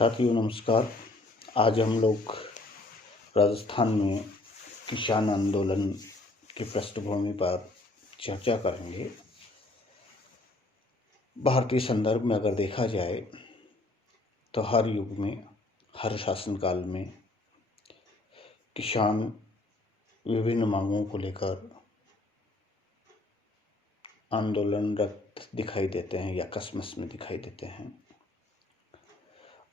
साथियों नमस्कार। आज हम लोग राजस्थान में किसान आंदोलन की पृष्ठभूमि पर चर्चा करेंगे। भारतीय संदर्भ में अगर देखा जाए तो हर युग में, हर शासनकाल में किसान विभिन्न मांगों को लेकर आंदोलनरत दिखाई देते हैं या कसमस में दिखाई देते हैं।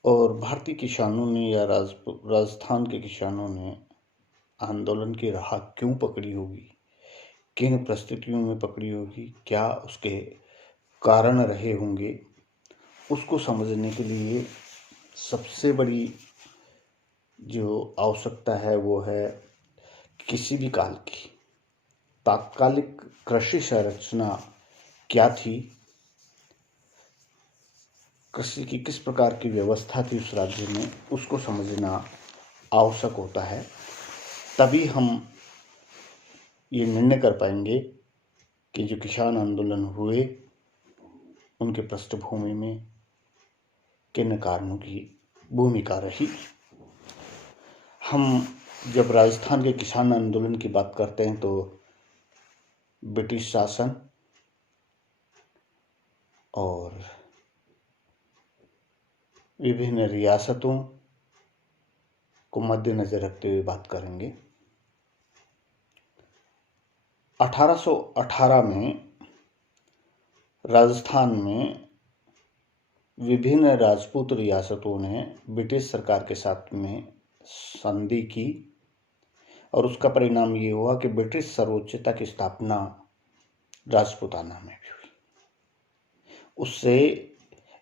और भारतीय किसानों ने या राजस्थान के किसानों ने आंदोलन की राह क्यों पकड़ी होगी, किन परिस्थितियों में पकड़ी होगी, क्या उसके कारण रहे होंगे, उसको समझने के लिए सबसे बड़ी जो आवश्यकता है वो है किसी भी काल की तात्कालिक कृषि संरचना क्या थी, कृषि की किस प्रकार की व्यवस्था थी उस राज्य में, उसको समझना आवश्यक होता है। तभी हम ये निर्णय कर पाएंगे कि जो किसान आंदोलन हुए उनके पृष्ठभूमि में किन कारणों की भूमिका रही। हम जब राजस्थान के किसान आंदोलन की बात करते हैं तो ब्रिटिश शासन और विभिन्न रियासतों को मद्देनजर रखते हुए बात करेंगे। 1818 में राजस्थान में विभिन्न राजपूत रियासतों ने ब्रिटिश सरकार के साथ में संधि की और उसका परिणाम ये हुआ कि ब्रिटिश सर्वोच्चता की स्थापना राजपूताना में भी हुई। उससे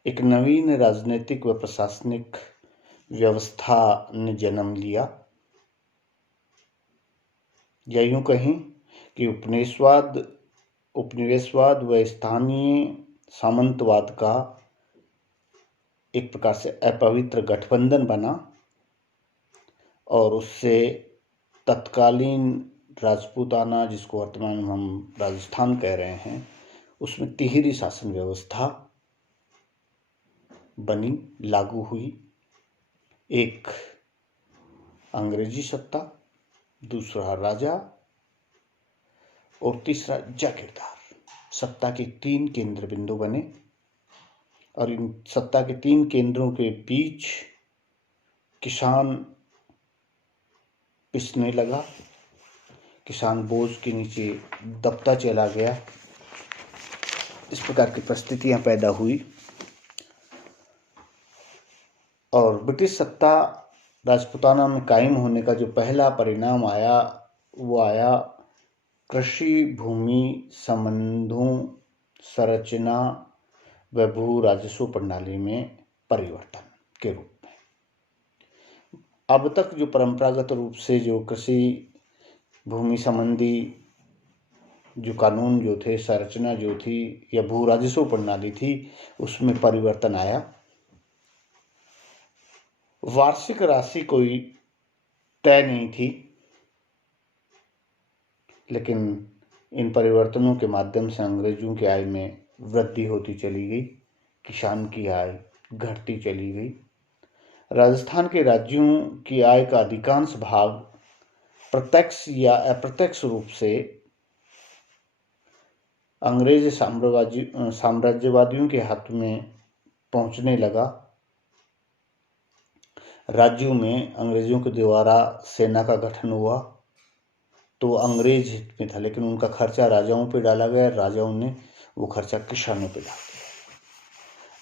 एक नवीन राजनीतिक व प्रशासनिक व्यवस्था ने जन्म लिया, या यूं कहें कि उपनिवेशवाद व स्थानीय सामंतवाद का एक प्रकार से अपवित्र गठबंधन बना और उससे तत्कालीन राजपूताना, जिसको वर्तमान में हम राजस्थान कह रहे हैं, उसमें तिहरी शासन व्यवस्था बनी, लागू हुई। एक अंग्रेजी सत्ता, दूसरा राजा और तीसरा जागीरदार, सत्ता के 3 केंद्र बिंदु बने और इन सत्ता के 3 केंद्रों के बीच किसान पिसने लगा, किसान बोझ के नीचे दबता चला गया। इस प्रकार की परिस्थितियां पैदा हुई और ब्रिटिश सत्ता राजपूताना में कायम होने का जो पहला परिणाम आया वो आया कृषि भूमि संबंधों संरचना व भू राजस्व प्रणाली में परिवर्तन के रूप में। अब तक जो परंपरागत रूप से जो कृषि भूमि संबंधी जो कानून जो थे, संरचना जो थी या भू राजस्व प्रणाली थी, उसमें परिवर्तन आया। वार्षिक राशि कोई तय नहीं थी, लेकिन इन परिवर्तनों के माध्यम से अंग्रेजों की आय में वृद्धि होती चली गई, किसान की आय घटती चली गई। राजस्थान के राज्यों की आय का अधिकांश भाग प्रत्यक्ष या अप्रत्यक्ष रूप से अंग्रेज साम्राज्यवादियों के हाथ में पहुंचने लगा। राज्यों में अंग्रेजों के द्वारा सेना का गठन हुआ तो अंग्रेज हित में था, लेकिन उनका खर्चा राजाओं पे डाला गया, राजाओं ने वो खर्चा किसानों पे डाल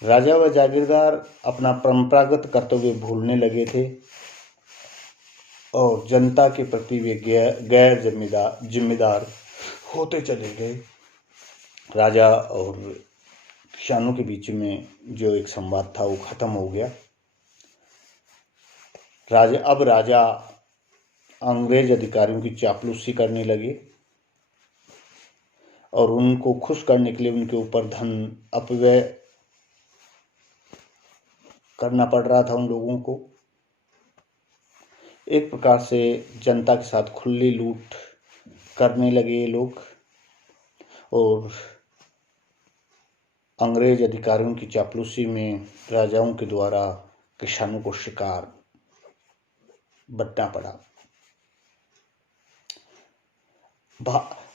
दिया। राजा व जागीरदार अपना परंपरागत कर्तव्य भूलने लगे थे और जनता के प्रति वे गैर जिम्मेदार होते चले गए। राजा और किसानों के बीच में जो एक संवाद था वो खत्म हो गया। राजा अंग्रेज अधिकारियों की चापलूसी करने लगे और उनको खुश करने के लिए उनके ऊपर धन अपव्यय करना पड़ रहा था उन लोगों को। एक प्रकार से जनता के साथ खुली लूट करने लगे ये लोग और अंग्रेज अधिकारियों की चापलूसी में राजाओं के द्वारा किसानों को शिकार बनना पड़ा।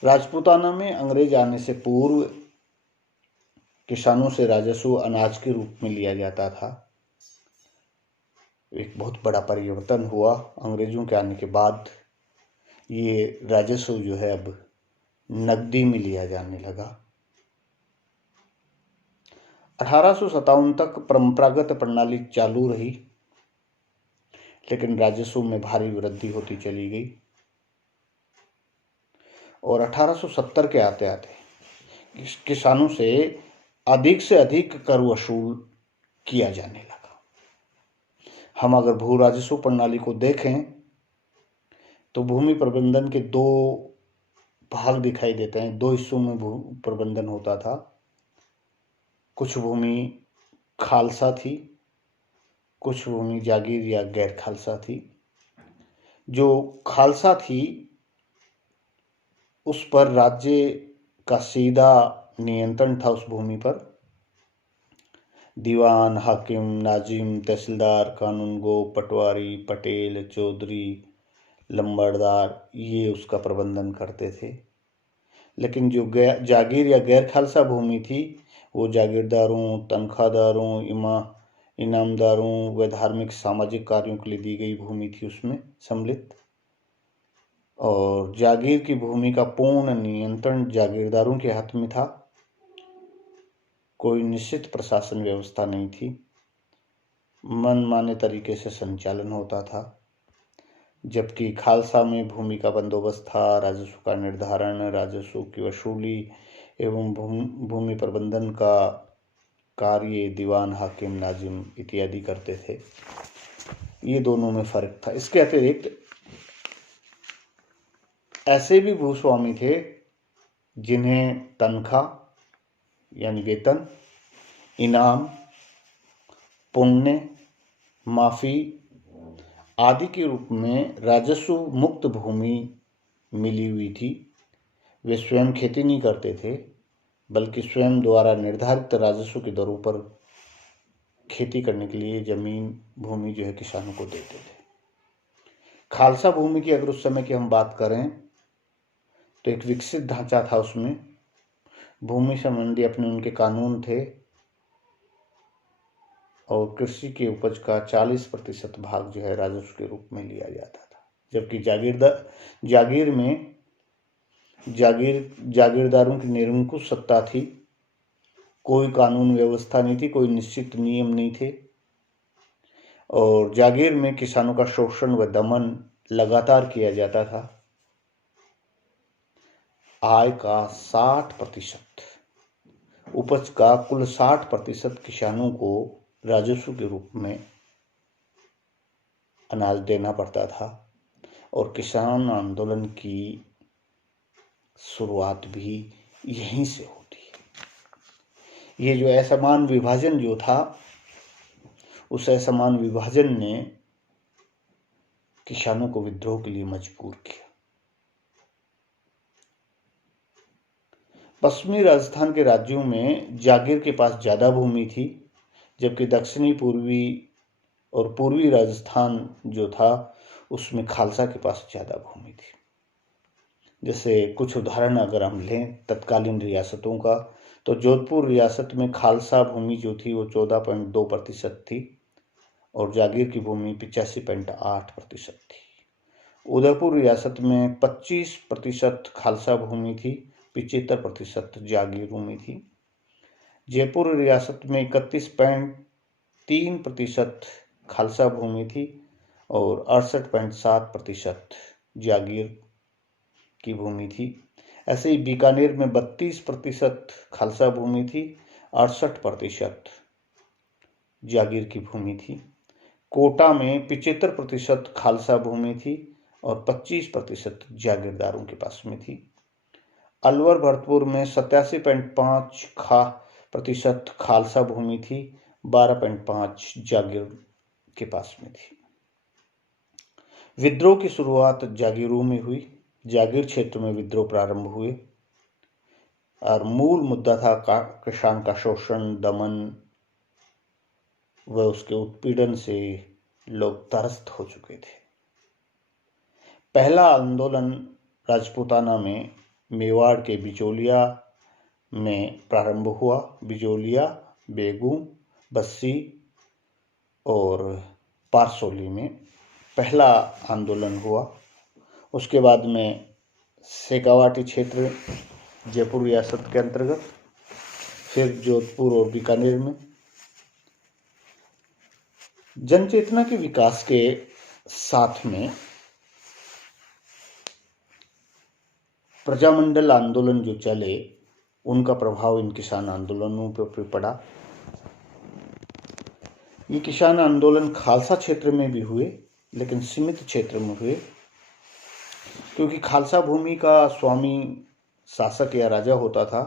राजपूताना में अंग्रेज आने से पूर्व किसानों से राजस्व अनाज के रूप में लिया जाता था। एक बहुत बड़ा परिवर्तन हुआ अंग्रेजों के आने के बाद। ये राजस्व जो है अब नकदी में लिया जाने लगा। 1857 तक परंपरागत प्रणाली चालू रही, लेकिन राजस्व में भारी वृद्धि होती चली गई और 1870 के आते आते किसानों से अधिक कर वसूल किया जाने लगा। हम अगर भू राजस्व प्रणाली को देखें तो भूमि प्रबंधन के दो भाग दिखाई देते हैं। दो हिस्सों में भू प्रबंधन होता था। कुछ भूमि खालसा थी, कुछ भूमि जागीर या गैर खालसा थी। जो खालसा थी उस पर राज्य का सीधा नियंत्रण था। उस भूमि पर दीवान, हाकिम, नाजिम, तहसीलदार, कानूनगो, पटवारी, पटेल, चौधरी, लंबड़दार ये उसका प्रबंधन करते थे। लेकिन जो जागीर या गैर खालसा भूमि थी वो जागीरदारों, तनख्वाहदारों, इनामदारों व धार्मिक सामाजिक कार्यों के लिए दी गई भूमि थी उसमें सम्मिलित। और जागीर की भूमि का पूर्ण नियंत्रण जागीरदारों के हाथ में था। कोई निश्चित प्रशासन व्यवस्था नहीं थी, मनमाने तरीके से संचालन होता था। जबकि खालसा में भूमि का बंदोबस्त था, राजस्व का निर्धारण, राजस्व की वसूली एवं भूमि प्रबंधन का कार्य दीवान, हाकिम, नाजिम इत्यादि करते थे। ये दोनों में फर्क था। इसके अतिरिक्त ऐसे भी भूस्वामी थे जिन्हें तनख्वाह यानी वेतन, इनाम, पुण्य, माफी आदि के रूप में राजस्व मुक्त भूमि मिली हुई थी। वे स्वयं खेती नहीं करते थे, बल्कि स्वयं द्वारा निर्धारित राजस्व की दरों पर खेती करने के लिए जमीन भूमि जो है किसानों को देते थे। खालसा भूमि की अगर उस समय की हम बात करें तो एक विकसित ढांचा था। उसमें भूमि संबंधी अपने उनके कानून थे और कृषि की उपज का 40% भाग जो है राजस्व के रूप में लिया जाता था। जबकि जागीर में जागीरदारों की निरंकुश सत्ता थी। कोई कानून व्यवस्था नहीं थी, कोई निश्चित नियम नहीं थे और जागीर में किसानों का शोषण व दमन लगातार किया जाता था। आय का 60%, उपज का कुल 60% किसानों को राजस्व के रूप में अनाज देना पड़ता था और किसान आंदोलन की शुरुआत भी यहीं से होती है। ये जो असमान विभाजन जो था, उस असमान विभाजन ने किसानों को विद्रोह के लिए मजबूर किया। पश्चिमी राजस्थान के राज्यों में जागीर के पास ज्यादा भूमि थी, जबकि दक्षिणी, पूर्वी और पूर्वी राजस्थान जो था उसमें खालसा के पास ज्यादा भूमि थी। जैसे कुछ उदाहरण अगर हम लें तत्कालीन रियासतों का, तो जोधपुर रियासत में खालसा भूमि जो थी वो 14.2% थी और जागीर की भूमि 85.8% थी। उदयपुर रियासत में 25% खालसा भूमि थी, 75% जागीर भूमि थी। जयपुर रियासत में 31.3% खालसा भूमि थी और 68.7% जागीर की भूमि थी। ऐसे ही बीकानेर में 32% खालसा भूमि थी, 68% जागीर की भूमि थी। कोटा में 75% खालसा भूमि थी और 25% जागीरदारों के पास में थी। अलवर भरतपुर में 87.5% खालसा भूमि थी, 12.5 जागीर के पास में थी। विद्रोह की शुरुआत जागीरों में हुई। जागीर क्षेत्र में विद्रोह प्रारंभ हुए और मूल मुद्दा था किसान का शोषण, दमन वह उसके उत्पीड़न से लोग त्रस्त हो चुके थे। पहला आंदोलन राजपूताना में मेवाड़ के बिचौलिया में प्रारंभ हुआ। बिचौलिया, बेगू, बस्सी और पारसोली में पहला आंदोलन हुआ। उसके बाद में शेखावाटी क्षेत्र जयपुर रियासत के अंतर्गत, फिर जोधपुर और बीकानेर में। जनचेतना के विकास के साथ में प्रजामंडल आंदोलन जो चले, उनका प्रभाव इन किसान आंदोलनों पर पड़ा। ये किसान आंदोलन खालसा क्षेत्र में भी हुए, लेकिन सीमित क्षेत्र में हुए, क्योंकि खालसा भूमि का स्वामी शासक या राजा होता था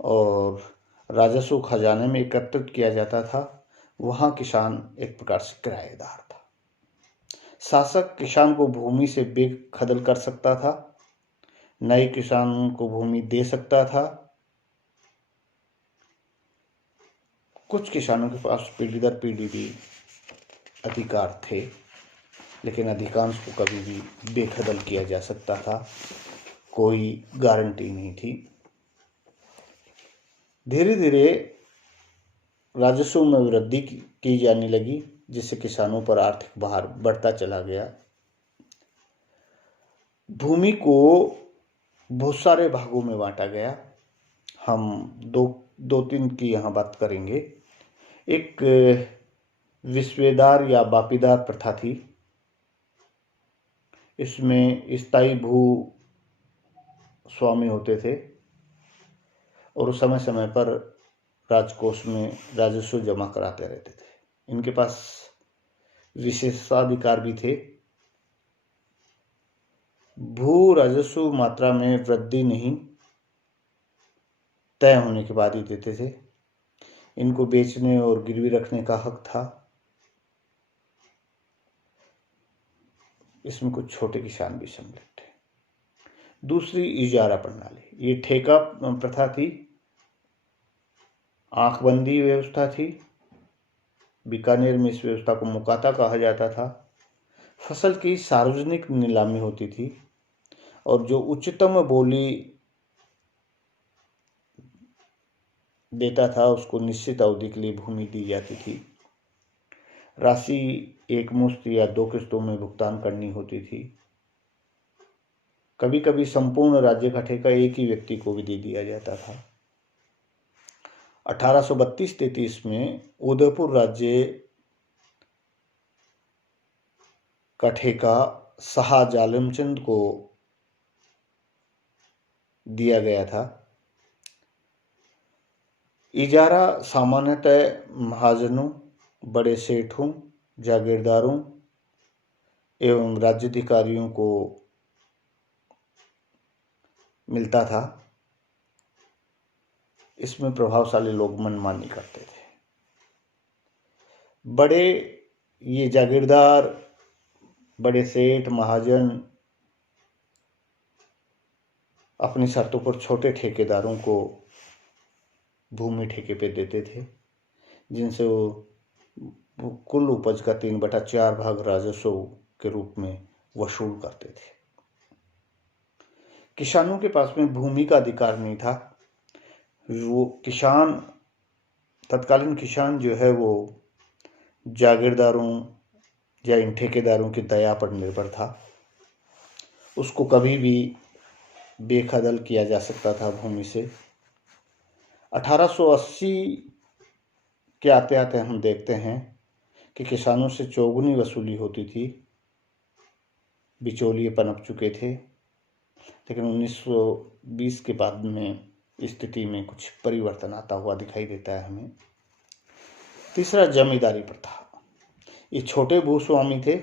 और राजस्व खजाने में एकत्रित किया जाता था। वहाँ किसान एक प्रकार से किराएदार था। शासक किसान को भूमि से बेखदल कर सकता था, नए किसान को भूमि दे सकता था। कुछ किसानों के पास पीढ़ी दर पीढ़ी भी अधिकार थे, लेकिन अधिकांश को कभी भी बेखदल किया जा सकता था, कोई गारंटी नहीं थी। धीरे धीरे राजस्व में वृद्धि की जाने लगी, जिससे किसानों पर आर्थिक भार बढ़ता चला गया। भूमि को बहुत सारे भागों में बांटा गया। हम दो तीन की यहाँ बात करेंगे। एक विस्वेदार या बापीदार प्रथा थी। इसमें स्थायी भू स्वामी होते थे और समय समय पर राजकोष में राजस्व जमा कराते रहते थे। इनके पास विशेषाधिकार भी थे। भू राजस्व मात्रा में वृद्धि नहीं तय होने के बाद ही देते थे। इनको बेचने और गिरवी रखने का हक था। इसमें कुछ छोटे किसान भी सम्मिलित थे। दूसरी इजारा प्रणाली, ये ठेका प्रथा थी, आंखबंदी व्यवस्था थी। बीकानेर में इस व्यवस्था को मुकाता कहा जाता था। फसल की सार्वजनिक नीलामी होती थी और जो उच्चतम बोली देता था उसको निश्चित अवधि के लिए भूमि दी जाती थी। राशि एक मुश्त या 2 किस्तों में भुगतान करनी होती थी। कभी कभी संपूर्ण राज्य का ठेका एक ही व्यक्ति को भी दे दिया जाता था। 1832-33 में उदयपुर राज्य का ठेका शाह जालमचंद को दिया गया था। इजारा सामान्यतः महाजनों, बड़े सेठों, जागीरदारों एवं राज्याधिकारियों को मिलता था। इसमें प्रभावशाली लोग मनमानी करते थे। बड़े ये जागीरदार, बड़े सेठ, महाजन अपनी शर्तों पर छोटे ठेकेदारों को भूमि ठेके पे देते थे, जिनसे वो कुल उपज का 3/4 भाग राजस्व के रूप में वसूल करते थे। किसानों के पास में भूमि का अधिकार नहीं था। वो किसान, तत्कालीन किसान जो है वो जागीरदारों या इन ठेकेदारों की दया पर निर्भर था। उसको कभी भी बेखदल किया जा सकता था भूमि से। 1880 के आते आते हम देखते हैं कि किसानों से चौगुनी वसूली होती थी। बिचौलिए पनप चुके थे, लेकिन 1920 के बाद में स्थिति में कुछ परिवर्तन आता हुआ दिखाई देता है हमें। तीसरा, जमींदारी प्रथा। ये छोटे भूस्वामी थे।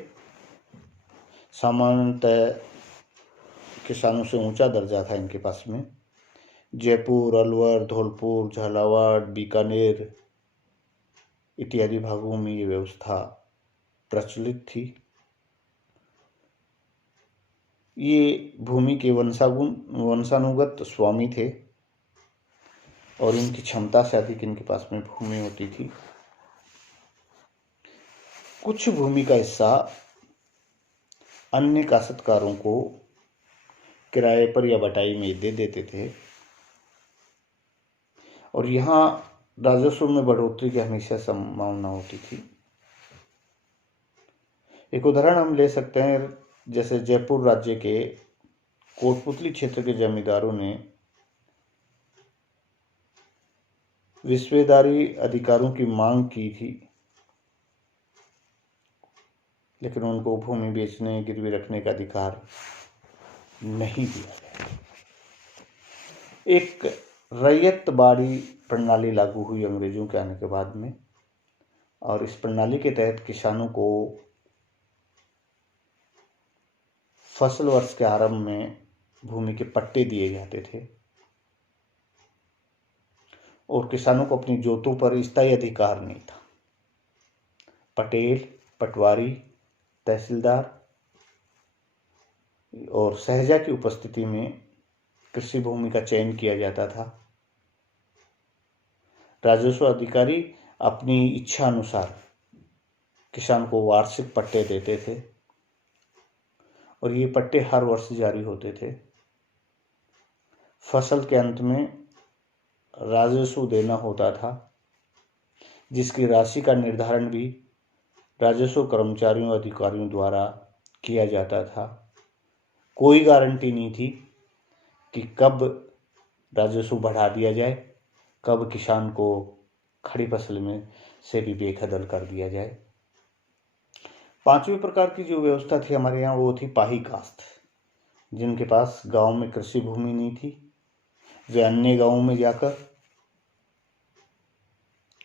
सामान्यतः किसानों से ऊंचा दर्जा था इनके पास में। जयपुर, अलवर, धौलपुर, झालावाड़, बीकानेर इत्यादि भागों में ये व्यवस्था प्रचलित थी। ये भूमि के वंशानुगत स्वामी थे और इनकी क्षमता से अधिक इनके पास में भूमि होती थी। कुछ भूमि का हिस्सा अन्य काश्तकारों को किराए पर या बटाई में दे देते थे और यहाँ राजस्व में बढ़ोतरी की हमेशा संभावना होती थी। एक उदाहरण हम ले सकते हैं, जैसे जयपुर राज्य के कोटपुतली क्षेत्र के जमींदारों ने विस्वेदारी अधिकारों की मांग की थी, लेकिन उनको भूमि बेचने गिरवी रखने का अधिकार नहीं दिया गया। एक रैयत बाड़ी प्रणाली लागू हुई अंग्रेजों के आने के बाद में, और इस प्रणाली के तहत किसानों को फसल वर्ष के आरंभ में भूमि के पट्टे दिए जाते थे और किसानों को अपनी जोतों पर स्थायी अधिकार नहीं था। पटेल, पटवारी, तहसीलदार और सहजा की उपस्थिति में कृषि भूमि का चयन किया जाता था। राजस्व अधिकारी अपनी इच्छा अनुसार किसान को वार्षिक पट्टे देते थे और ये पट्टे हर वर्ष जारी होते थे। फसल के अंत में राजस्व देना होता था, जिसकी राशि का निर्धारण भी राजस्व कर्मचारियों अधिकारियों द्वारा किया जाता था। कोई गारंटी नहीं थी कि कब राजस्व बढ़ा दिया जाए, कब किसान को खड़ी फसल में से भी बेखदल कर दिया जाए। पांचवें प्रकार की जो व्यवस्था थी हमारे यहाँ, वो थी पाही कास्त। जिनके पास गांव में कृषि भूमि नहीं थी, वे अन्य गांवों में जाकर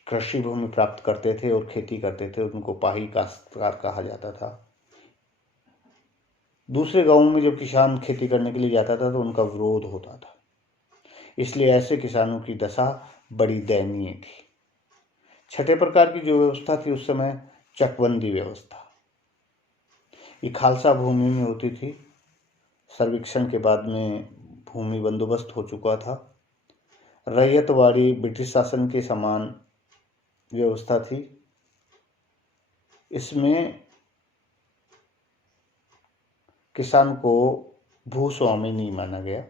कृषि भूमि प्राप्त करते थे और खेती करते थे। उनको पाही काश्तकार कहा जाता था। दूसरे गांवों में जब किसान खेती करने के लिए जाता था तो उनका विरोध होता था, इसलिए ऐसे किसानों की दशा बड़ी दयनीय थी। छठे प्रकार की जो व्यवस्था थी उस समय चकबंदी व्यवस्था। ये खालसा भूमि में होती थी। सर्वेक्षण के बाद में भूमि बंदोबस्त हो चुका था। रैयतवाड़ी ब्रिटिश शासन के समान व्यवस्था थी। इसमें किसान को भूस्वामी नहीं माना गया।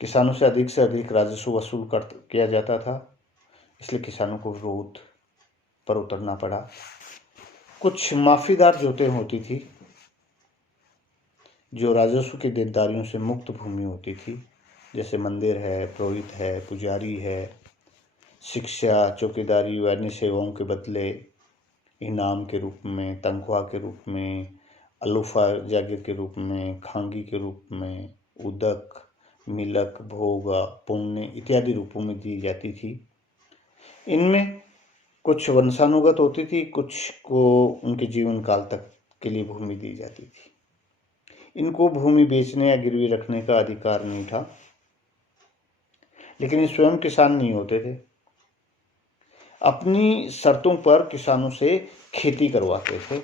किसानों से अधिक राजस्व वसूल किया जाता था, इसलिए किसानों को विरोध पर उतरना पड़ा। कुछ माफीदार जोतें होती थी जो राजस्व के देनदारियों से मुक्त भूमि होती थी, जैसे मंदिर है, पुरोहित है, पुजारी है। शिक्षा, चौकीदारी व अन्य सेवाओं के बदले इनाम के रूप में, तनख्वाह के रूप में, अलूफा जागीर के रूप में, खांगी के रूप में, उदक, मिलक, भोग, पुण्य इत्यादि रूपों में दी जाती थी। इनमें कुछ वंशानुगत होती थी, कुछ को उनके जीवन काल तक के लिए भूमि दी जाती थी। इनको भूमि बेचने या गिरवी रखने का अधिकार नहीं था, लेकिन ये स्वयं किसान नहीं होते थे। अपनी शर्तों पर किसानों से खेती करवाते थे।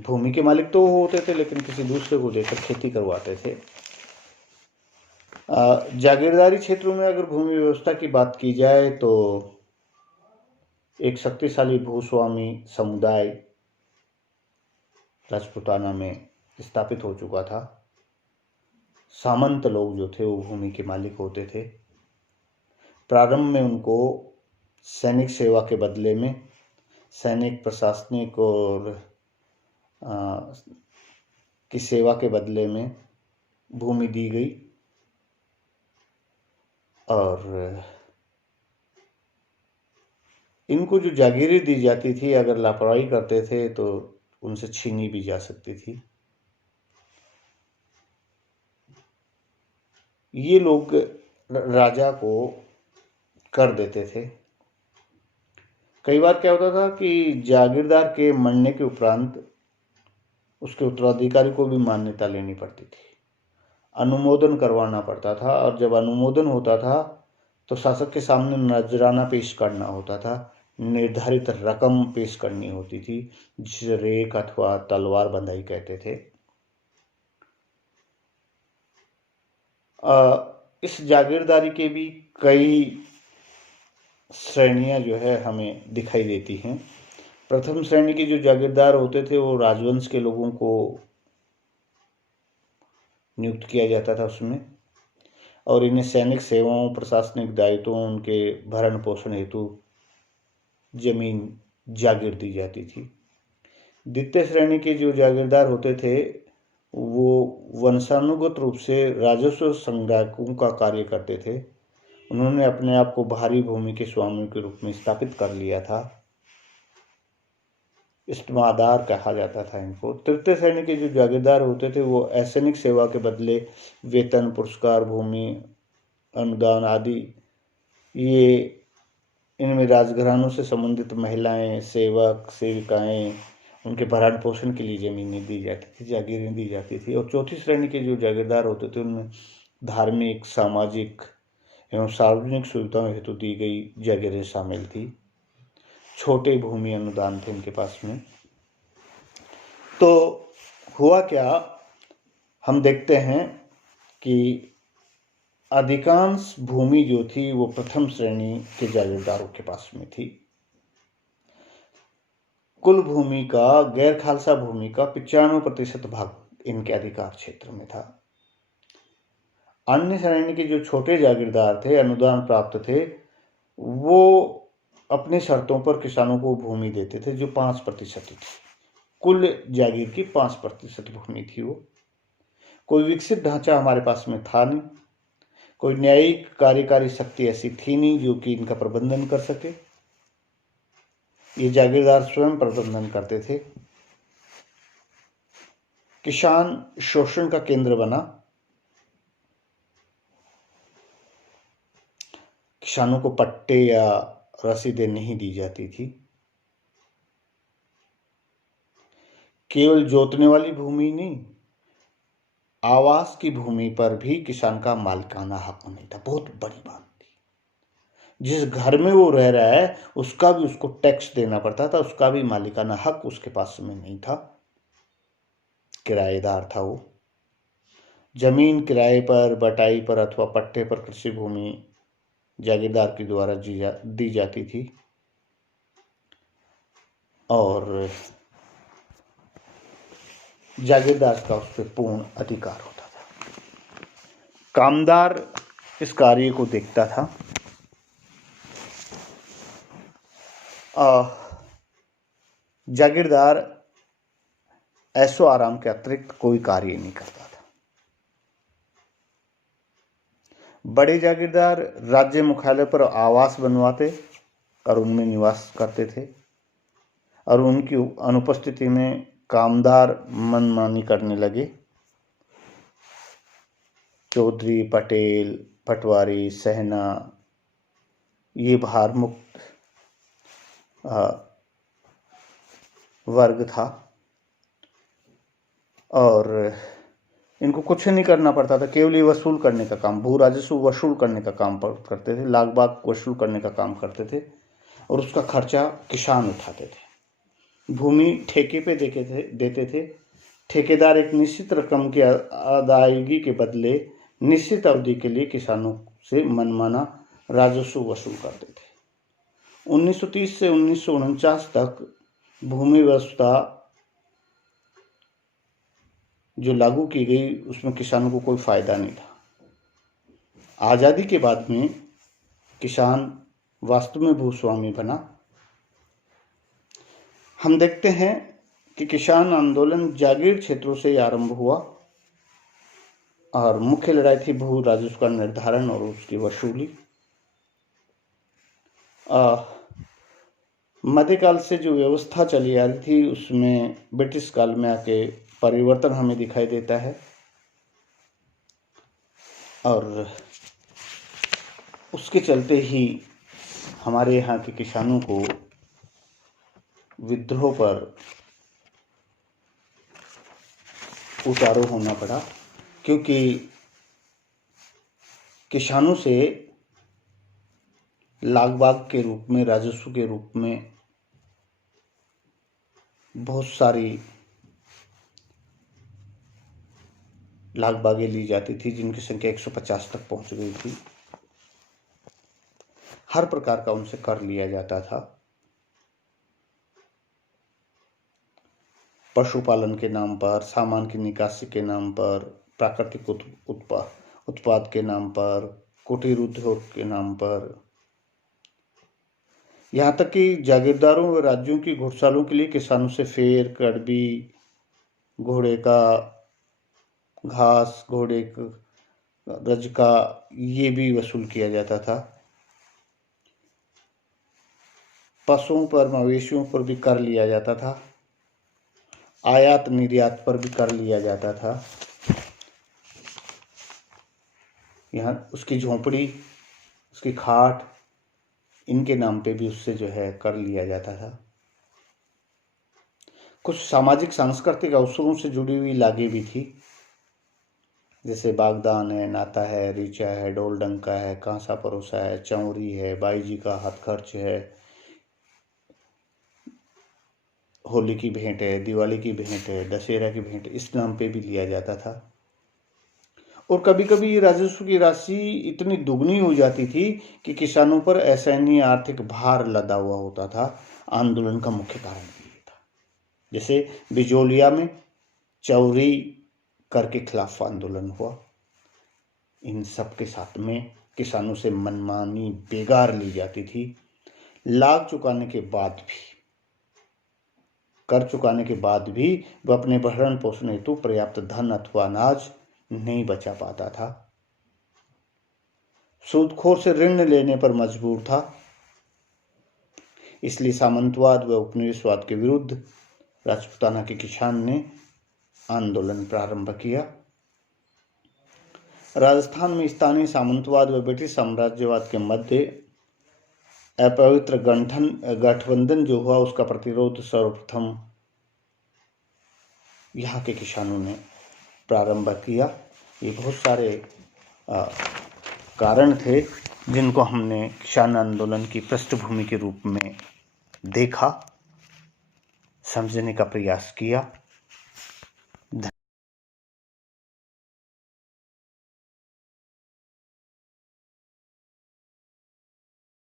भूमि के मालिक तो वो होते थे, लेकिन किसी दूसरे को देकर खेती करवाते थे। जागीरदारी क्षेत्रों में अगर भूमि व्यवस्था की बात की जाए तो एक शक्तिशाली भूस्वामी समुदाय राजपूताना में स्थापित हो चुका था। सामंत लोग जो थे वो भूमि के मालिक होते थे। प्रारंभ में उनको सैनिक सेवा के बदले में, सैनिक, प्रशासनिक और की सेवा के बदले में भूमि दी गई और इनको जो जागीरें दी जाती थी, अगर लापरवाही करते थे तो उनसे छीनी भी जा सकती थी। ये लोग राजा को कर देते थे। कई बार क्या होता था कि जागीरदार के मरने के उपरांत उसके उत्तराधिकारी को भी मान्यता लेनी पड़ती थी, अनुमोदन करवाना पड़ता था, और जब अनुमोदन होता था तो शासक के सामने नजराना पेश करना होता था। निर्धारित रकम पेश करनी होती थी, जिसे रेख अथवा तलवार बंधाई कहते थे। इस जागीरदारी के भी कई श्रेणियां जो है हमें दिखाई देती हैं। प्रथम श्रेणी के जो जागीरदार होते थे वो राजवंश के लोगों को नियुक्त किया जाता था उसमें, और इन्हें सैनिक सेवाओं, प्रशासनिक दायित्वों, उनके भरण पोषण हेतु जमीन जागीर दी जाती थी। द्वितीय श्रेणी के जो जागीरदार होते थे वो वंशानुगत रूप से राजस्व संग्राहकों का कार्य करते थे। उन्होंने अपने आप को भारी भूमि के स्वामी के रूप में स्थापित कर लिया था। इस्तीमादार कहा जाता था इनको। तृतीय श्रेणी के जो जागीरदार होते थे वो असैनिक सेवा के बदले वेतन, पुरस्कार, भूमि, अनुदान आदि, ये इनमें राजघरानों से संबंधित महिलाएं, सेवक, सेविकाएं, उनके भरण पोषण के लिए जमीनें दी जाती थी, जागीरें दी जाती थी। और चौथी श्रेणी के जो जागीरदार होते थे उनमें धार्मिक, सामाजिक एवं सार्वजनिक सुविधाओं हेतु दी गई जागीरें शामिल थी। छोटे भूमि अनुदान थे इनके पास में। तो हुआ क्या, हम देखते हैं कि अधिकांश भूमि जो थी वो प्रथम श्रेणी के जागीरदारों के पास में थी। कुल भूमि का, गैर खालसा भूमि का 95% भाग इनके अधिकार क्षेत्र में था। अन्य श्रेणी के जो छोटे जागीरदार थे, अनुदान प्राप्त थे, वो अपनी शर्तों पर किसानों को भूमि देते थे जो 5% थी। कुल जागीर की 5% भूमि थी वो। कोई विकसित ढांचा हमारे पास में था नहीं, कोई न्यायिक कार्यकारी शक्ति ऐसी थी नहीं जो कि इनका प्रबंधन कर सके। ये जागीरदार स्वयं प्रबंधन करते थे। किसान शोषण का केंद्र बना। किसानों को पट्टे या रसीदें नहीं दी जाती थी। केवल जोतने वाली भूमि नहीं, आवास की भूमि पर भी किसान का मालिकाना हक नहीं था। बहुत बड़ी बात थी। जिस घर में वो रह रहा है उसका भी उसको टैक्स देना पड़ता था, उसका भी मालिकाना हक उसके पास में नहीं था। किराएदार था वो। जमीन किराए पर, बटाई पर अथवा पट्टे पर कृषि भूमि जागीरदार के द्वारा दी जाती थी और जागीरदार का उस पर पूर्ण अधिकार होता था। कामदार इस कार्य को देखता था। जागीरदार ऐशो आराम के अतिरिक्त कोई कार्य नहीं करता था। बड़े जागीरदार राज्य मुख्यालय पर आवास बनवाते और उनमें निवास करते थे, और उनकी अनुपस्थिति में कामदार मनमानी करने लगे। चौधरी, पटेल, पटवारी, सहना, ये भार मुक्त वर्ग था और इनको कुछ नहीं करना पड़ता था। केवल ये वसूल करने का काम, भू राजस्व वसूल करने का काम करते थे, लाग बाग वसूल करने का काम करते थे और उसका खर्चा किसान उठाते थे। भूमि ठेके पे देते थे। ठेकेदार एक निश्चित रकम की अदायगी के बदले निश्चित अवधि के लिए किसानों से मनमाना राजस्व वसूल करते थे। 1930 से 1949 तक भूमि व्यवस्था जो लागू की गई उसमें किसानों को कोई फायदा नहीं था। आज़ादी के बाद में किसान वास्तव में भूस्वामी बना। हम देखते हैं कि किसान आंदोलन जागीर क्षेत्रों से आरंभ हुआ और मुख्य लड़ाई थी भू राजस्व का निर्धारण और उसकी वसूली। मध्यकाल से जो व्यवस्था चली आ रही थी उसमें ब्रिटिश काल में आके परिवर्तन हमें दिखाई देता है और उसके चलते ही हमारे यहाँ के किसानों को विद्रोह पर उतारू होना पड़ा, क्योंकि किसानों से लाग बाग के रूप में, राजस्व के रूप में बहुत सारी लाग बागें ली जाती थी जिनकी संख्या 150 तक पहुंच गई थी। हर प्रकार का उनसे कर लिया जाता था। पशुपालन के नाम पर, सामान की निकासी के नाम पर, प्राकृतिक उत्पाद के नाम पर, कुटीर उद्योग के नाम पर, यहाँ तक कि जागीरदारों व राज्यों की घुड़सालों के लिए किसानों से फेर, कड़बी, घोड़े का घास, घोड़े रजका ये भी वसूल किया जाता था। पशुओं पर, मवेशियों पर भी कर लिया जाता था। आयात निर्यात पर भी कर लिया जाता था। यहाँ उसकी झोंपड़ी, उसकी खाट, इनके नाम पे भी उससे जो है कर लिया जाता था। कुछ सामाजिक सांस्कृतिक अवसरों से जुड़ी हुई लागें भी थी, जैसे बागदान है, नाता है, रीचा है, डोल डंका है, कांसा परोसा है, चौरी है, बाई जी का हाथ खर्च है, होली की भेंट है, दिवाली की भेंट है, दशहरा की भेंट, इस नाम पे भी लिया जाता था। और कभी कभी राजस्व की राशि इतनी दुगनी हो जाती थी कि किसानों पर असहनीय आर्थिक भार लदा हुआ होता था। आंदोलन का मुख्य कारण ये था। जैसे बिजोलिया में चौरी कर के खिलाफ आंदोलन हुआ। इन सब के साथ में किसानों से मनमानी बेगार ली जाती थी। लाभ चुकाने के बाद भी, कर चुकाने के बाद भी वह अपने भरण पोषण हेतु पर्याप्त धन अथवा अनाज नहीं बचा पाता था। सूदखोर से ऋण लेने पर मजबूर था। इसलिए सामंतवाद व उपनिवेशवाद के विरुद्ध राजपूताना के किसान ने आंदोलन प्रारंभ किया। राजस्थान में स्थानीय सामंतवाद व ब्रिटिश साम्राज्यवाद के मध्य अपवित्र गठबंधन जो हुआ, उसका प्रतिरोध सर्वप्रथम यहाँ के किसानों ने प्रारंभ किया। ये बहुत सारे कारण थे जिनको हमने किसान आंदोलन की पृष्ठभूमि के रूप में देखा, समझने का प्रयास किया।